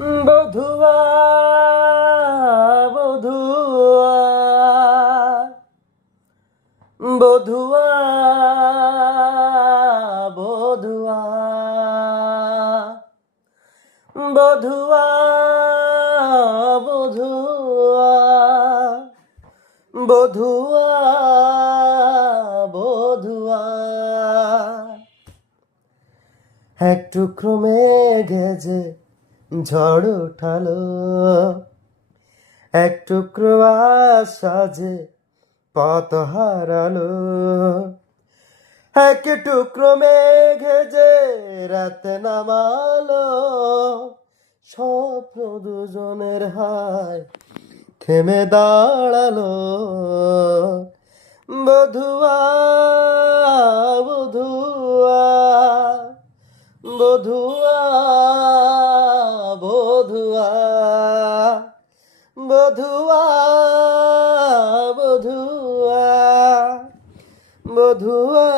বধুয়া বধুয়া বধুয়া বধুয়া বধুয়া বধুয়া বধুয়া বধুয়া এক টুকরো মেঘে যে ঝড় উঠালো, এক টুকরো আশা যে পথ হারালো, এক টুকরো মেঘে যে রাতে নামালো, স্বপ্ন দুজনের হায় থেমে দাঁড়ালো। বধুয়া বধুয়া বধুয়া বধুয়া বধুয়া বধুয়া বধুয়া